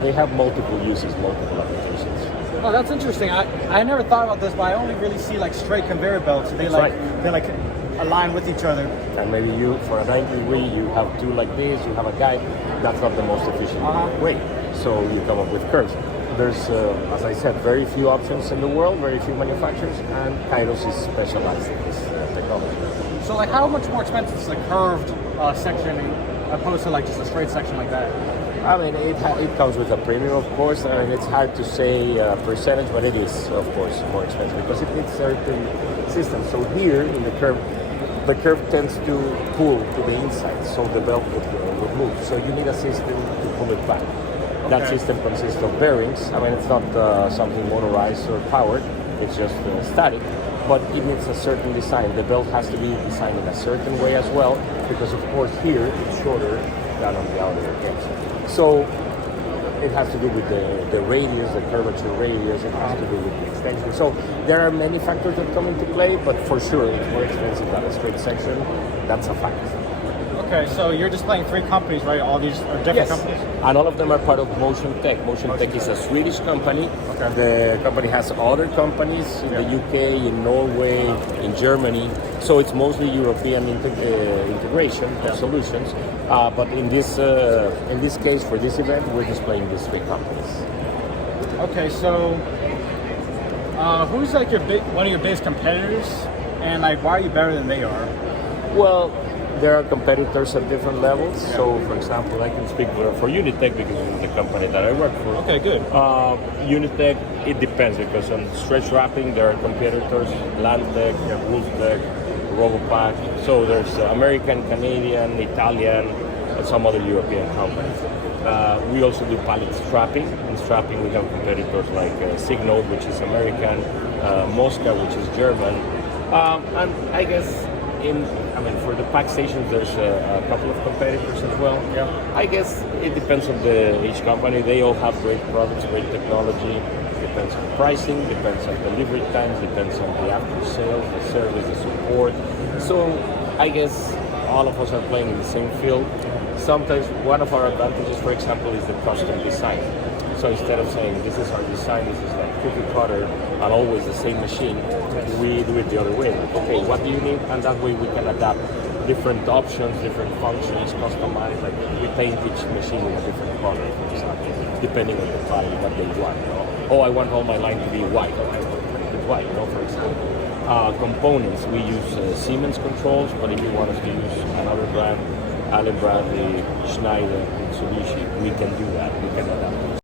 They have multiple uses, multiple applications. Oh, that's interesting. I never thought about this, but I only really see like straight conveyor belts. They they align with each other. And maybe you, for a 90-degree, you have two like this, you have a guide. That's not the most efficient way. So you come up with curves. There's, as I said, very few options in the world, very few manufacturers, and Kairos is specialized in this technology. So like how much more expensive is a curved section opposed to like just a straight section like that? I mean, it comes with a premium, of course. I mean, it's hard to say percentage, but it is, of course, more expensive because it needs certain systems. So here in the curve tends to pull to the inside, so the belt would move. So you need a system to pull it back. Okay. That system consists of bearings. I mean, it's not something motorized or powered. It's just static. But it needs a certain design. The belt has to be designed in a certain way as well, because of course here it's shorter than on the outer edge. So it has to do with the radius, the curvature radius, it has to do with the extension. So there are many factors that come into play, but for sure it's more expensive than a straight section. That's a fact. Okay, so you're displaying 3 companies, right? All these are different companies? And all of them are part of MotionTech. MotionTech is a Swedish company. Okay. The company has other companies in the UK, in Norway, in Germany. So it's mostly European integration of solutions. But in this case, for this event, we're displaying these 3 companies. Okay, so who's like one of your biggest competitors, and like why are you better than they are? Well, there are competitors at different levels. So, for example, I can speak for Unitech because it's the company that I work for. Okay, good. Unitech, it depends because on stretch wrapping there are competitors, Landtech, Wolftech, Robopack. So there's American, Canadian, Italian, and some other European companies. We also do pallet strapping. In strapping, we have competitors like Signal, which is American, Mosca, which is German, and I guess. For the pack stations, there's a couple of competitors as well. Yeah. I guess it depends on each company. They all have great products, great technology. Depends on pricing, depends on delivery times, depends on the after sales, the service, the support. So I guess all of us are playing in the same field. Sometimes one of our advantages, for example, is the custom design. So instead of saying this is our design, this is like cookie cutter and always the same machine, we do it the other way. Okay, what do you need? And that way we can adapt different options, different functions, customize. Like we paint each machine with a different color, for example, depending on the client, what they want. Oh, I want all my line to be white. I want to paint it white, for example. Components, we use Siemens controls, but if you want us to use another brand, Allen Bradley, Schneider, Mitsubishi, we can do that. We can adapt.